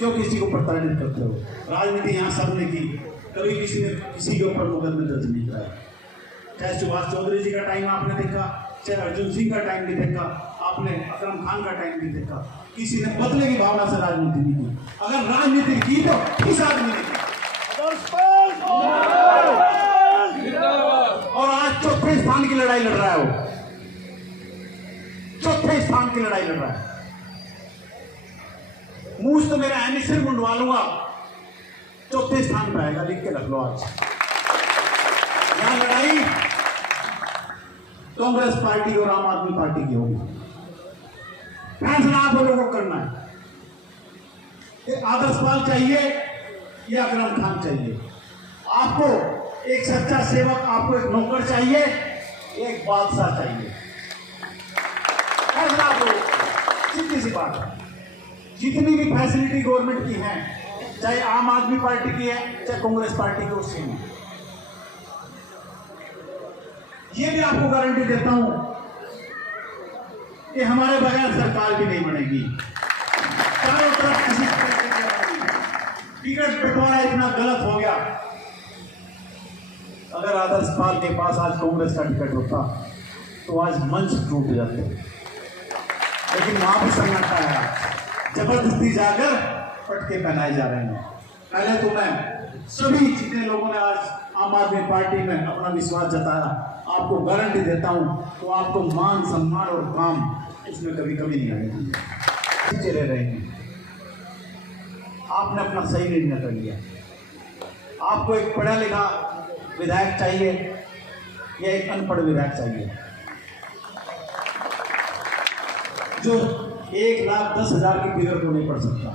क्यों किसी को प्रताड़ित करते हो? राजनीति यहाँ सबने की, कभी किसी ने किसी के ऊपर मुकदमे दर्ज नहीं कराया। चाहे सुभाष चौधरी जी का टाइम आपने देखा, चाहे अर्जुन सिंह का टाइम भी देखा आपने, अकरम खान का टाइम भी देखा, किसी ने बदले की भावना से राजनीति नहीं की। अगर राजनीति की तो किस आदमी ने की? और आज चौथे स्थान की लड़ाई लड़ रहा है वो, चौथे स्थान की लड़ाई लड़ रहा है। मूछ तो मेरा है नहीं, सिर मुंडवा लूंगा, चौथे स्थान पर आएगा, लिख के रख लो आज। यहां लड़ाई कांग्रेस पार्टी और आम आदमी पार्टी की होगी। फैसला आप लोगों को करना है, आदर्श पाल चाहिए या अकरम खान चाहिए? आपको एक सच्चा सेवक, आपको एक नौकर चाहिए, एक बादशाह चाहिए? फैसला आप लोगों को, सीधी सी बात है। जितनी भी फैसिलिटी गवर्नमेंट की है, चाहे आम आदमी पार्टी की है चाहे कांग्रेस पार्टी की, उससे में ये भी आपको गारंटी देता हूं कि हमारे बगैर सरकार भी नहीं बनेगी। चारों तरफ किसी टिकट बंटवारा इतना गलत हो गया। अगर आदर्श पाल के पास आज कांग्रेस का टिकट होता तो आज मंच टूट जाते, लेकिन वहां भी सन्नाटा है, जबरदस्ती जाकर पटके पहनाए जा रहे हैं। पहले तो मैं सभी जितने लोगों ने आज आम आदमी पार्टी में अपना विश्वास जताया, आपको गारंटी देता हूं तो आपको मान सम्मान और काम इसमें कभी कभी नहीं आएगी, चले रहेंगे। आपने अपना सही निर्णय कर लिया। आपको एक पढ़ा लिखा विधायक चाहिए या एक अनपढ़ विधायक चाहिए जो 1,10,000 की फिगर को नहीं पढ़ सकता,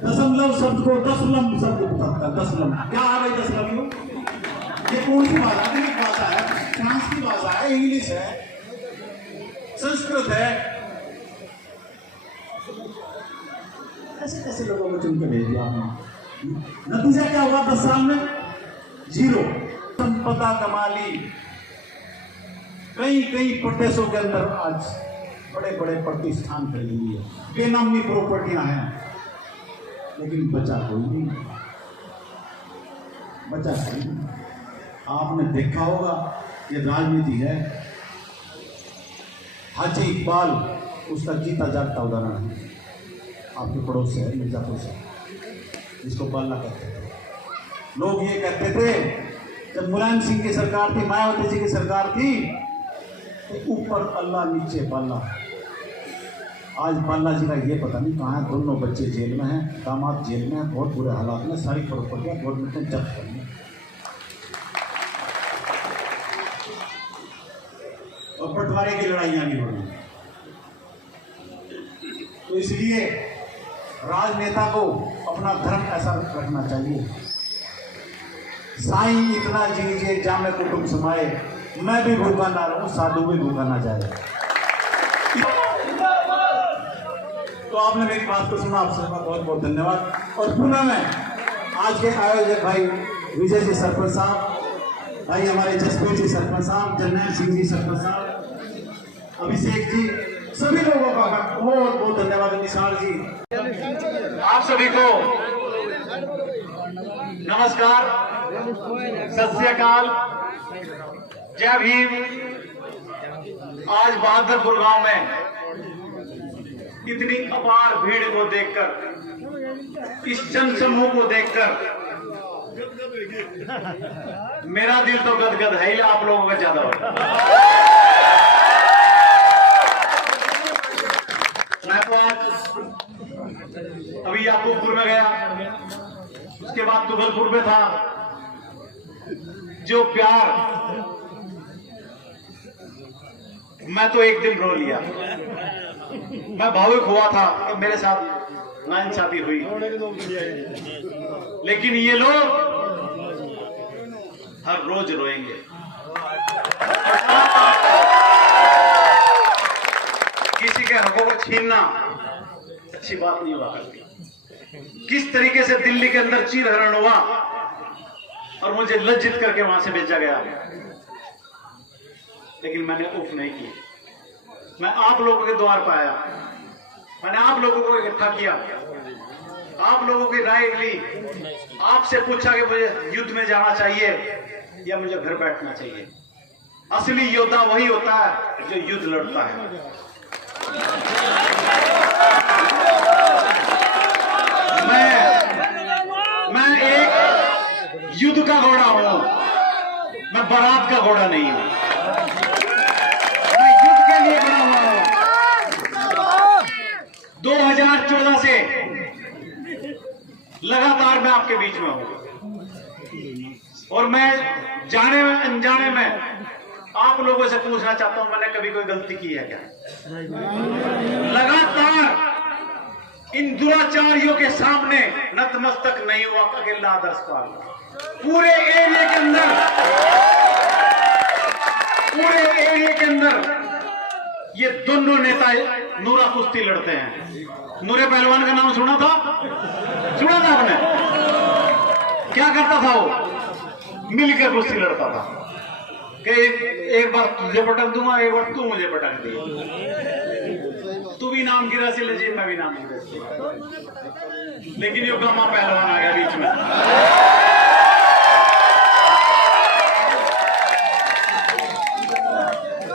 दशमलव शब्द को दशमलव शब्द बताता है? दशमलव क्या है भाई? दशमलव ये कौन सी भाषा है? भाषा है, फ्रांस की भाषा है, इंग्लिश है, संस्कृत है। ऐसे कैसे लोगों को चुन के भेज दिया आपने? नतीजा क्या हुआ 10 साल में? 0 संपदा कमा ली। कई कई प्रदेशों के अंदर आज बड़े बड़े प्रतिष्ठान खरीद लिए, बेनामी प्रॉपर्टियां हैं, लेकिन बचा कोई नहीं, बचा कोई नहीं। आपने देखा होगा ये राजनीति है। हाजी इकबाल उसका जीता जागता उदाहरण है, आपके पड़ोस से है, मिर्जापुर से, जिसको बाला कहते थे। लोग ये कहते थे जब मुलायम सिंह की सरकार थी, मायावती जी की सरकार थी, तो ऊपर अल्लाह नीचे बाला। आज बाला जी का ये पता नहीं कहाँ है, दोनों बच्चे जेल में हैं, दामाद जेल में है, बहुत बुरे हालात में, सारी प्रॉपर्टियां गवर्नमेंट ने जब्त कर ली। और बंटवारे की लड़ाइयां भी हो रही हैं। तो इसलिए राजनेता को अपना धर्म ऐसा रखना चाहिए, साईं इतना जीजिए जामे कुटुंब समाए, मैं भी भूखा ना रहूं, साधु भी भूखा ना जाए। तो आपने मेरी बात को सुना, आपसे बहुत बहुत धन्यवाद। और पुनः मैं आज के आयोजक भाई विजय जी सरपंच साहब, भाई हमारे जसप्रीत जी सरपंच साहब, जरनैल सिंह जी सरपंच साहब, अभिषेक जी, सभी लोगों का बहुत बहुत धन्यवाद। निसार जी, आप सभी को नमस्कार, सत श्री अकाल, जय भीम। आज बहादुरपुर गांव में इतनी अपार भीड़ को देखकर, इस जन समूह को देखकर मेरा दिल तो गदगद है ही, आप लोगों का ज्यादा होगा। मैं तो आज अभी याकूबपुर में गया, उसके बाद तुगलपुर में था। जो प्यार, मैं तो एक दिन रो लिया, मैं भावुक हुआ था कि मेरे साथ नाइंसाफी हुई, लेकिन ये लोग हर रोज रोएंगे। किसी के हकों को छीनना अच्छी बात नहीं हुआ करती। किस तरीके से दिल्ली के अंदर चीरहरण हुआ और मुझे लज्जित करके वहां से भेजा गया, लेकिन मैंने उफ नहीं की। मैं आप लोगों के द्वार पर आया, मैंने आप लोगों को इकट्ठा किया आप लोगों की राय ली, आपसे पूछा कि मुझे युद्ध में जाना चाहिए या मुझे घर बैठना चाहिए। असली योद्धा वही होता है जो युद्ध लड़ता है। मैं एक युद्ध का घोड़ा हूं, मैं बारात का घोड़ा नहीं हूं। मैं युद्ध के लिए बना हुआ हूं। 2014 से लगातार मैं आपके बीच में हूं और मैं जाने में अनजाने में आप लोगों से पूछना चाहता हूं, मैंने कभी कोई गलती की है क्या? लगातार इन दुराचारियों के सामने नतमस्तक नहीं हुआ अकेला आदर्शपाल। पूरे एरिया के अंदर ये दोनों नेता नूरा कुश्ती लड़ते हैं। नूरे पहलवान का नाम सुना था आपने? क्या करता था वो? मिलकर कुश्ती लड़ता था कि एक बार तुझे पटक दूंगा, एक बार तू मुझे पटक दे, तू भी नाम गिरा से ले, मैं भी नाम गिरा से। लेकिन यो गमा पहलवान आ गया बीच में।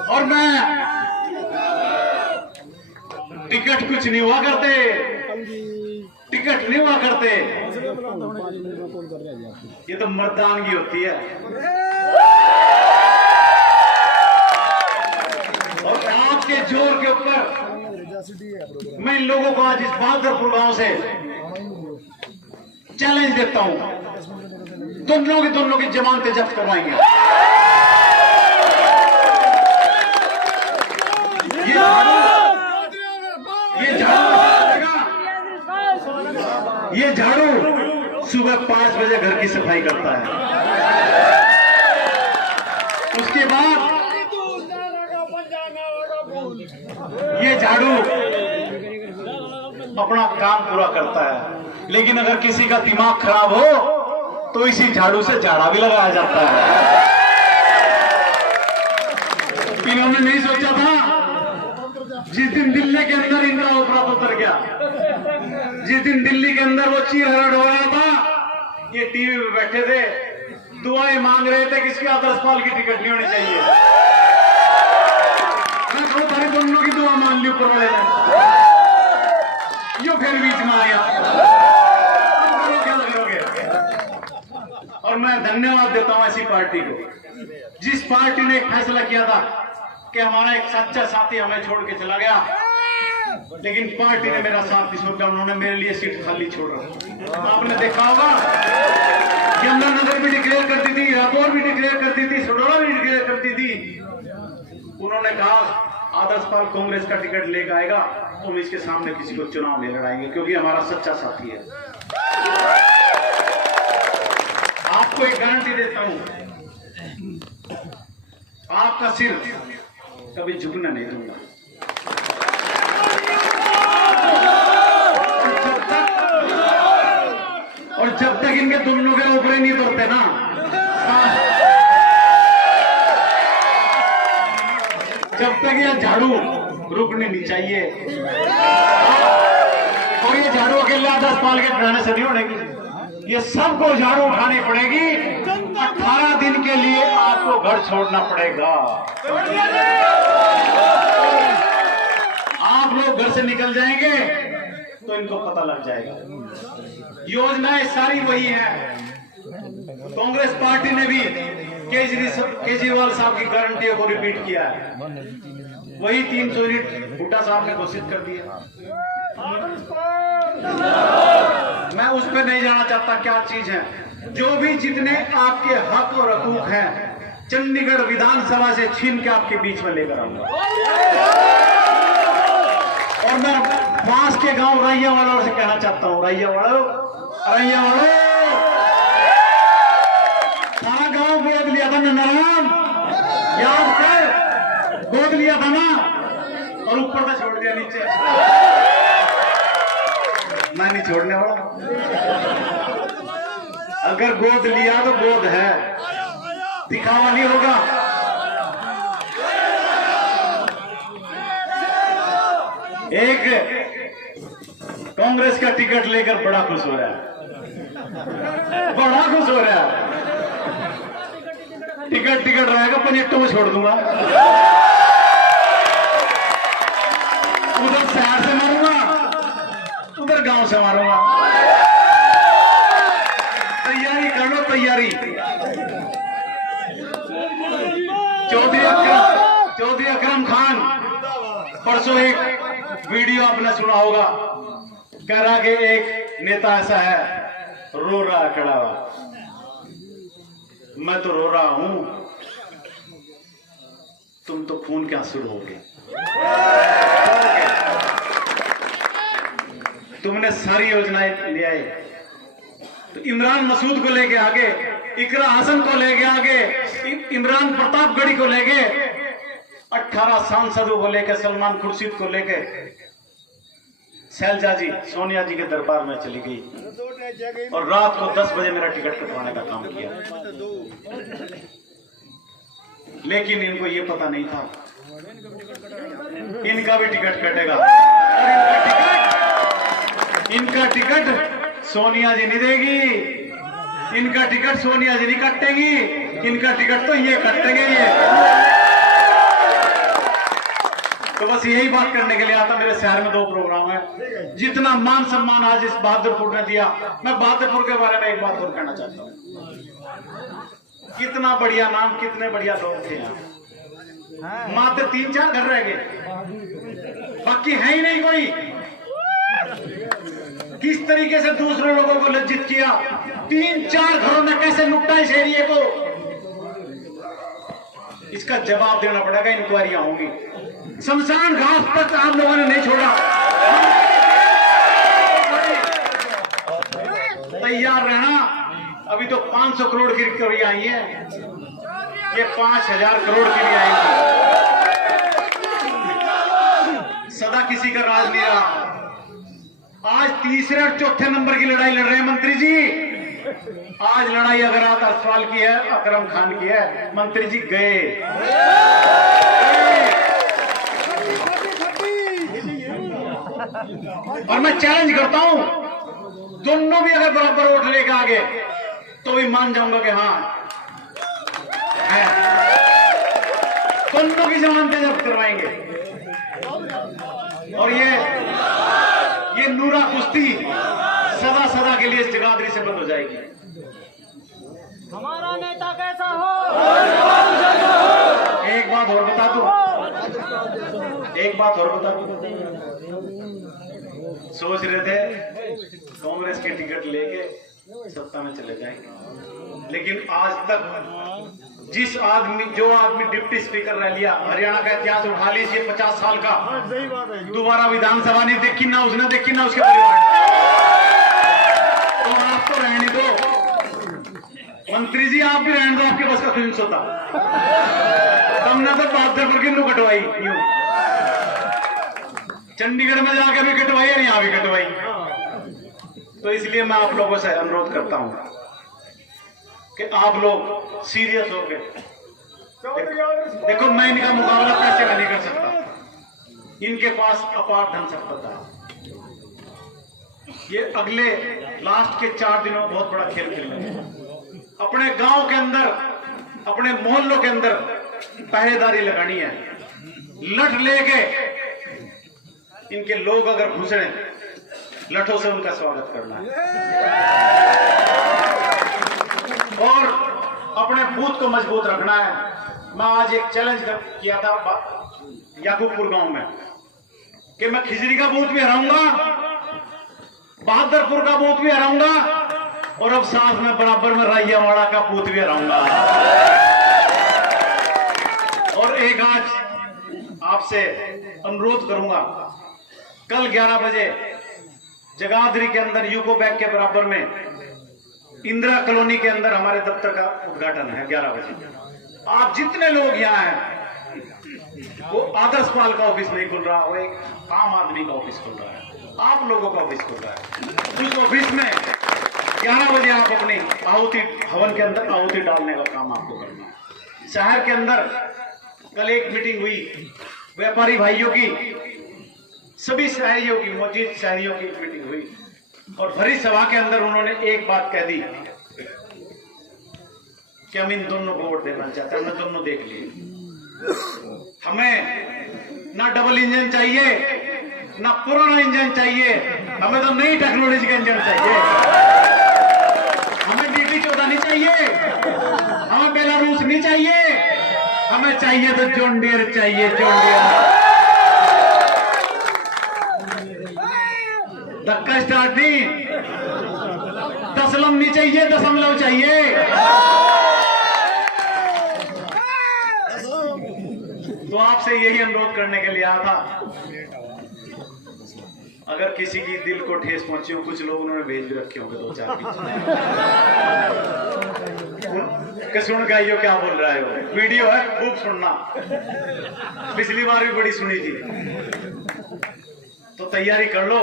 और मैं टिकट कुछ नहीं हुआ करते, टिकट नहीं हुआ करते, ये तो मर्दानगी होती है। और आपके जोर के ऊपर मैं इन लोगों को आज इस बहादुरपुर गांव से चैलेंज देता हूं, दोनों की जमानतें जब्त करवाएंगे। ये झाड़ू सुबह 5 बजे घर की सफाई करता है, उसके बाद ये झाड़ू अपना काम पूरा करता है। लेकिन अगर किसी का दिमाग खराब हो तो इसी झाड़ू से झाड़ा भी लगाया जाता है। इन्होंने नहीं सोचा था जिस दिन दिल्ली के अंदर इंदिरा उपरात उतर गया, जिस दिन दिल्ली के अंदर वो चीरहरण हो रहा था, ये टीवी पे बैठे थे, दुआएं मांग रहे थे किसके आदर्शपाल की टिकट नहीं होनी चाहिए। मैं कहूं तारी दोनों की दुआ मान ली ऊपर वाले ने, यो फिर बीच में आया। और मैं धन्यवाद देता हूं ऐसी पार्टी को जिस पार्टी ने एक फैसला किया था कि हमारा एक सच्चा साथी हमें छोड़ के चला गया, लेकिन पार्टी ने मेरा साथ नहीं छोड़ा, उन्होंने मेरे लिए सीट खाली छोड़ रहा। आपने देखा होगा यमुनानगर भी डिक्लेयर करती थी, राठौर भी डिक्लेयर करती थी, सडोरा भी डिक्लेयर करती थी। उन्होंने कहा आदर्शपाल कांग्रेस का टिकट लेकर आएगा तो हम इसके सामने किसी को चुनाव नहीं लड़ाएंगे, क्योंकि हमारा सच्चा साथी है। आपको एक गारंटी देता हूं, आपका सिर कभी झुकना नहीं दूंगा। और जब तक इनके दोनों के ऊपर नहीं उतरते ना, जब तक यह झाड़ू रुकने नहीं चाहिए। और ये झाड़ू अकेले आदर्शपाल के उठाने से नहीं उठेगी, ये सबको झाड़ू उठानी पड़ेगी। 18 दिन के लिए आपको घर छोड़ना पड़ेगा। आप लोग घर से निकल जाएंगे तो इनको पता लग जाएगा। योजनाएं सारी वही है। कांग्रेस पार्टी ने भी केजरीवाल साहब की गारंटियों को रिपीट किया है, वही 300 यूनिट हुड्डा साहब ने घोषित कर दिया। मैं उस पर नहीं जाना चाहता क्या चीज है। जो भी जितने आपके हक और हकूक हैं चंडीगढ़ विधानसभा से छीन के आपके बीच में लेकर आऊंगा। और मैं पास के गांव रैया वालों से कहना चाहता हूं, रैया वालों सारा गांव गोद लिया था नारायण, याद कर, गोद लिया था ना, और ऊपर से छोड़ दिया नीचे। मैं नहीं छोड़ने वाला। अगर गोद लिया तो गोद है, दिखावा नहीं होगा। एक कांग्रेस का टिकट लेकर बड़ा खुश हो रहा है, बड़ा खुश हो रहा है। टिकट रहेगा, पनेटो में छोड़ दूंगा, उधर शहर से मारूंगा, उधर गांव से मारूंगा। तैयारी कर लो, तैयारी। चौधरी अकरम खान परसों एक वीडियो आपने सुना होगा, कह रहा कि एक नेता ऐसा है रो रहा है खड़ा हुआ। मैं तो रो रहा हूं, तुम तो खून के आंसू हो गए। तुमने सारी योजनाएं ले आए, तो इमरान मसूद को लेके आगे, इकरा हसन को लेके आगे, इमरान प्रतापगढ़ी को लेके, 18 सांसदों को लेके, सलमान खुर्शीद को लेके शैलजा जी सोनिया जी के दरबार में चली गई और रात को 10 बजे मेरा टिकट कटवाने का काम किया। लेकिन इनको ये पता नहीं था इनका भी टिकट कटेगा, और इनका टिकट सोनिया जी नहीं देगी, इनका टिकट सोनिया जी नहीं कटेगी, इनका टिकट तो ये कटेंगे ये। तो बस यही बात करने के लिए आता। मेरे शहर में 2 प्रोग्राम है। जितना मान सम्मान आज इस बहादुरपुर ने दिया, मैं बहादुरपुर के बारे में एक बात और कहना चाहता हूँ। कितना बढ़िया नाम, कितने बढ़िया लोग थे यहाँ, मात्र 3-4 घर रह गए, बाकी है ही नहीं कोई। किस तरीके से दूसरे लोगों को लज्जित किया, 3-4 घरों ने कैसे लुटा इस एरिए को, इसका जवाब देना पड़ेगा। इंक्वायरियां होंगी, शमशान घाट तक आप लोगों ने नहीं छोड़ा। तैयार रहना, अभी तो 500 करोड़ की रिकवरी आई है, ये 5000 करोड़ के लिए आएगी। सदा किसी का राज नहीं रहा। आज तीसरे और चौथे नंबर की लड़ाई लड़ रहे हैं मंत्री जी। आज लड़ाई अगर आप अरसवाल की है, अकरम खान की है, मंत्री जी गए। और मैं चैलेंज करता हूं, दोनों भी अगर बराबर वोट लेकर आगे तो भी मान जाऊंगा कि हाँ है। दोनों की जमानतें जब्त करवाएंगे और ये नूरा कुश्ती सदा के लिए इस जगाधरी से बंद हो जाएगी। हमारा नेता कैसा हो? एक बात और बता दूं, सोच रहे थे कांग्रेस के टिकट लेके सत्ता में चले जाएंगे, लेकिन आज तक जो आदमी डिप्टी स्पीकर रह लिया, हरियाणा का इतिहास उठा लीजिए 50 साल का, दोबारा विधानसभा नहीं देखी, ना उसने देखी ना उसके परिवार ने। तो आप तो रहने दो मंत्री जी, आप भी रहने दो, आपके बस का कुछ होता। तुमने तो बहादुरपुर की कटवाई, चंडीगढ़ में जाके भी कटवाई और यहां भी कटवाई। तो इसलिए मैं आप लोगों से अनुरोध करता हूं कि आप लोग सीरियस हो गए। देखो मैं इनका मुकाबला पैसे में नहीं कर सकता, इनके पास अपार धन संपदा। ये अगले लास्ट के 4 दिनों में बहुत बड़ा खेल खेलेंगे। अपने गांव के अंदर, अपने मोहल्लों के अंदर पहरेदारी लगानी है, लठ लेके इनके लोग अगर घुसड़े, लठों से उनका स्वागत करना है और अपने बूथ को मजबूत रखना है। मैं आज एक चैलेंज किया था याकूबपुर गांव में कि मैं खिजरी का बूथ भी हराऊंगा, बहादुरपुर का बूथ भी हराऊंगा और अब साथ में बराबर में राइयावाड़ा का बूथ भी हराऊंगा। और एक आज आपसे अनुरोध करूंगा, कल 11 बजे जगाधरी के अंदर यूको बैंक के बराबर में इंदिरा कॉलोनी के अंदर हमारे दफ्तर का उद्घाटन है 11 बजे। आप जितने लोग यहाँ हैं, वो आदर्श पाल का ऑफिस नहीं खुल रहा, वो एक आम आदमी का ऑफिस खुल रहा है, आप लोगों का ऑफिस खुल रहा है। उस ऑफिस में 11 बजे आप अपनी आहुति हवन के अंदर आहुति डालने का काम आपको करना है। शहर के अंदर कल एक मीटिंग हुई व्यापारी भाइयों की, सभी शायरियों की, मौजूद शायरियों की मीटिंग हुई और भरी सभा के अंदर उन्होंने एक बात कह दी कि हम इन दोनों को वोट देना चाहते हैं। हमने दोनों देख लिए। हमें ना डबल इंजन चाहिए ना पुराना इंजन चाहिए, हमें तो नई टेक्नोलॉजी का इंजन चाहिए। हमें DT-14 नहीं चाहिए, हमें बेलारूस नहीं चाहिए, हमें चाहिए तो जॉन डियर चाहिए, जॉन डियर। धक्का स्टार्ट नहीं, दशलम नहीं चाहिए, दशमलव चाहिए। तो आपसे यही अनुरोध करने के लिए आया था। अगर किसी की दिल को ठेस पहुंची हो, कुछ लोग उन्होंने भेज भी रखे होंगे 2-4 कि सुन गाइयो क्या बोल रहा है, वो वीडियो है, खूब सुनना। पिछली बार भी बड़ी सुनी थी। तो तैयारी कर लो,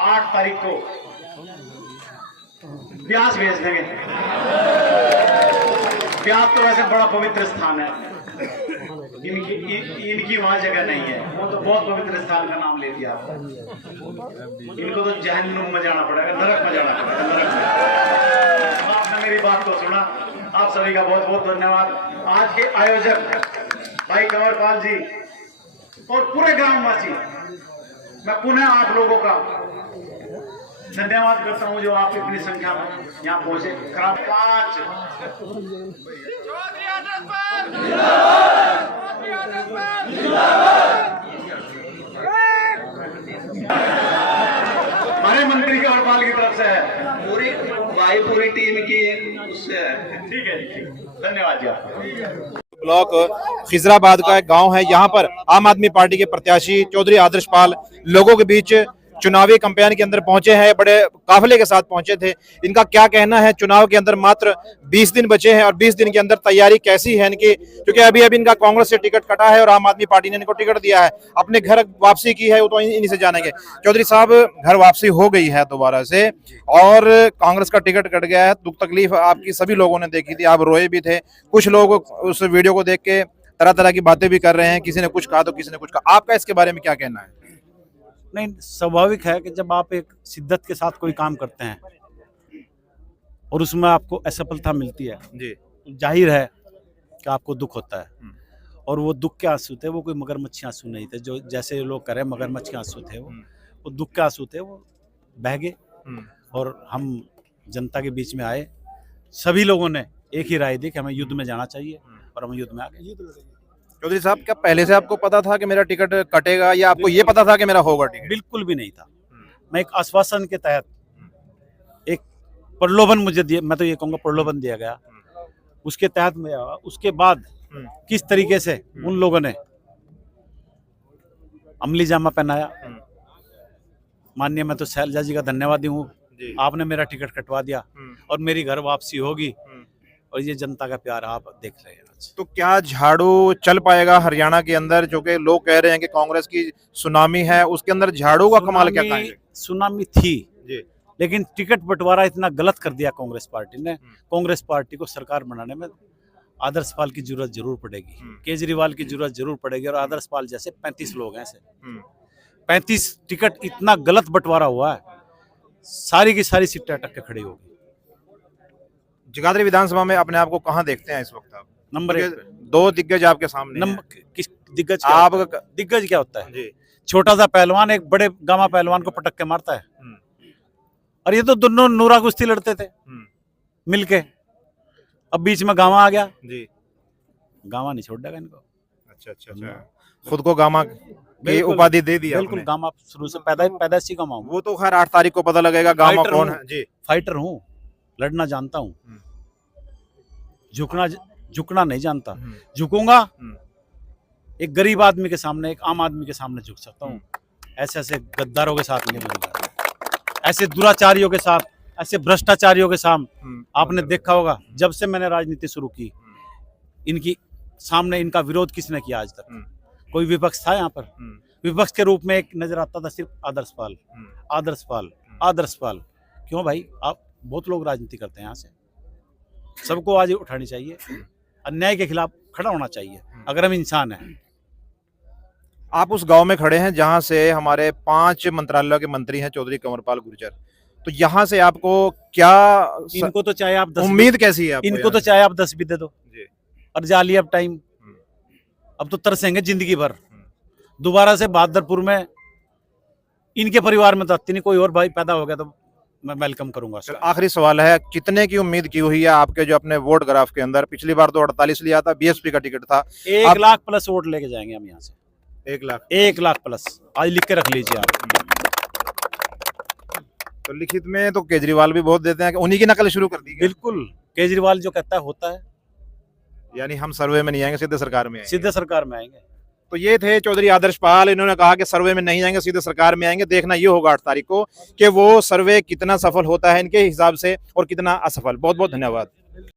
8 तारीख को ब्यास भेज देंगे। ब्यास तो वैसे बड़ा पवित्र स्थान है, इनकी वहां जगह नहीं है। वो तो बहुत पवित्र स्थान का नाम ले दिया। इनको तो जहन्नुम में जाना पड़ेगा, नरक में जाना पड़ेगा, नरक में। आपने मेरी बात को सुना, आप सभी का बहुत बहुत धन्यवाद। आज के आयोजक भाई कंवरपाल जी और पूरे ग्रामवासी, मैं पुनः आप लोगों का धन्यवाद करता हूं जो आप इतनी संख्या में यहाँ पहुंचे। खराब 5 हमारे मंत्री के कंवरपाल की तरफ से है, पूरी भाई पूरी टीम की उससे है। ठीक है जी, धन्यवाद जी आपका। ब्लॉक खिजराबाद का एक गांव है। यहाँ पर आम आदमी पार्टी के प्रत्याशी चौधरी आदर्श पाल लोगों के बीच चुनावी कैंपेन के अंदर पहुंचे हैं, बड़े काफिले के साथ पहुंचे थे। इनका क्या कहना है, चुनाव के अंदर मात्र 20 दिन बचे हैं और 20 दिन के अंदर तैयारी कैसी है इनकी, क्योंकि अभी अभी इनका कांग्रेस से टिकट कटा है और आम आदमी पार्टी ने इनको टिकट दिया है। अपने घर वापसी की है, वो तो इन्हीं से जानेंगे। चौधरी साहब, घर वापसी हो गई है दोबारा से और कांग्रेस का टिकट कट गया है। दुख तकलीफ आपकी सभी लोगों ने देखी थी, आप रोए भी थे। कुछ लोग उस वीडियो को देख के तरह तरह की बातें भी कर रहे हैं, किसी ने कुछ कहा तो किसी ने कुछ कहा। आपका इसके बारे में क्या कहना है? नहीं, स्वाभाविक है कि जब आप एक शिद्दत के साथ कोई काम करते हैं और उसमें आपको असफलता मिलती है जी, तो जाहिर है कि आपको दुख होता है। और वो दुख के आंसू थे, वो कोई मगरमच्छी आंसू नहीं थे जो जैसे लोग करें मगरमच्छ के आंसू थे। वो दुख के आंसू थे, वो बह गए और हम जनता के बीच में आए। सभी लोगों ने एक ही राय दी कि हमें युद्ध में जाना चाहिए और हम युद्ध में आ गए। चौधरी साहब, क्या पहले से आपको पता था कि मेरा टिकट कटेगा या आपको ये पता था कि मेरा होगा टिकट? बिल्कुल भी नहीं था। मैं एक आश्वासन के तहत, एक प्रलोभन मुझे दिया, मैं तो ये कहूँगा प्रलोभन दिया गया, उसके तहत मैं आया। उसके बाद किस तरीके से उन लोगों ने अमली जामा पहनाया, माननीय मैं तो शैलजा जी का धन्यवादी हूँ, आपने मेरा टिकट कटवा दिया और मेरी घर वापसी होगी। और ये जनता का प्यार आप देख रहे हैं। तो क्या झाड़ू चल पाएगा हरियाणा के अंदर, जो कि लोग कह रहे हैं कि कांग्रेस की सुनामी है, उसके अंदर झाड़ू का कमाल क्या कहेंगे? सुनामी थी जी, लेकिन टिकट बंटवारा इतना गलत कर दिया कांग्रेस पार्टी ने। कांग्रेस पार्टी को सरकार बनाने में आदर्श पाल की जरूरत जरूर पड़ेगी, केजरीवाल की जरूरत जरूर पड़ेगी और आदर्श पाल जैसे 35 लोग हैं ऐसे 35 टिकट इतना गलत बंटवारा हुआ है, सारी की सारी सीटें अटक के खड़ी होगी। जगाधरी विधानसभा में अपने आप को कहाँ देखते हैं इस वक्त आप? नंबर 1 दो दिग्गज आपके सामने हैं। नंबर किस दिग्गज आप दिग्गज क्या होता है? जी, छोटा सा पहलवान एक बड़े गामा पहलवान को पटक के मारता है। और ये तो दोनों नूरा कुश्ती लड़ते थे मिलके, अब बीच में गामा आ गया जी। गामा नहीं छोड़ देगा इनको। अच्छा, खुद को गामा की उपाधि दे दिया। बिल्कुल, गामा शुरू से पैदाइशी गामा हूं। वो तो खैर 8 तारीख को पता लगेगा गामा कौन है जी। फाइटर हूँ, लड़ना जानता हूँ, झुकना नहीं जानता। झुकूंगा एक गरीब आदमी के सामने, एक आम आदमी के सामने झुक सकता हूँ। ऐसे ऐसे गद्दारों के साथ नहीं मिलूंगा, ऐसे दुराचारियों के साथ, ऐसे भ्रष्टाचारियों के सामने। आपने देखा होगा जब से मैंने राजनीति शुरू की, इनकी सामने इनका विरोध किसने किया आज तक? कोई विपक्ष था यहाँ पर? विपक्ष के रूप में एक नजर आता था सिर्फ आदर्श पाल, आदर्श पाल, आदर्श पाल। क्यों भाई, आप बहुत लोग राजनीति करते हैं यहाँ से। सबको आज उठानी चाहिए, अन्याय के खिलाफ खड़ा होना चाहिए अगर हम इंसान हैं। आप उस गांव में खड़े हैं जहां से हमारे 5 मंत्रालयों के मंत्री हैं चौधरी कंवरपाल गुर्जर, तो यहाँ से आपको क्या इनको तो चाहे आप 10 उम्मीद कैसी है आपको इनको यहाँ तो से? चाहे आप 10 भी दे दो जी। और जाली अब टाइम, अब तो तरसेंगे जिंदगी भर दोबारा से बहादुरपुर में। इनके परिवार में तो आती नहीं, कोई और भाई पैदा हो गया तो मैं वेलकम करूंगा फिर उसका। आखिरी सवाल है, कितने की उम्मीद की हुई है आपके जो अपने वोट ग्राफ के अंदर? पिछली बार तो 48 लिया था, बीएसपी का टिकट था। 1 आप- लाख प्लस वोट लेके जाएंगे हम यहाँ से, 1 लाख। 1 लाख प्लस। आज लिख के रख लीजिए आप। तो लिखित में तो केजरीवाल भी बहुत देते हैं, कि उन्हीं की नकल शुरू कर दी क्या? बिल्कुल, केजरीवाल जो कहता है होता है, यानी हम सर्वे में नहीं आएंगे, सीधे सरकार में आएंगे। सीधे सरकार में आएंगे। तो ये थे चौधरी आदर्श पाल, इन्होंने कहा कि सर्वे में नहीं आएंगे, सीधे सरकार में आएंगे। देखना ये होगा 8 तारीख को कि वो सर्वे कितना सफल होता है इनके हिसाब से और कितना असफल। बहुत बहुत धन्यवाद।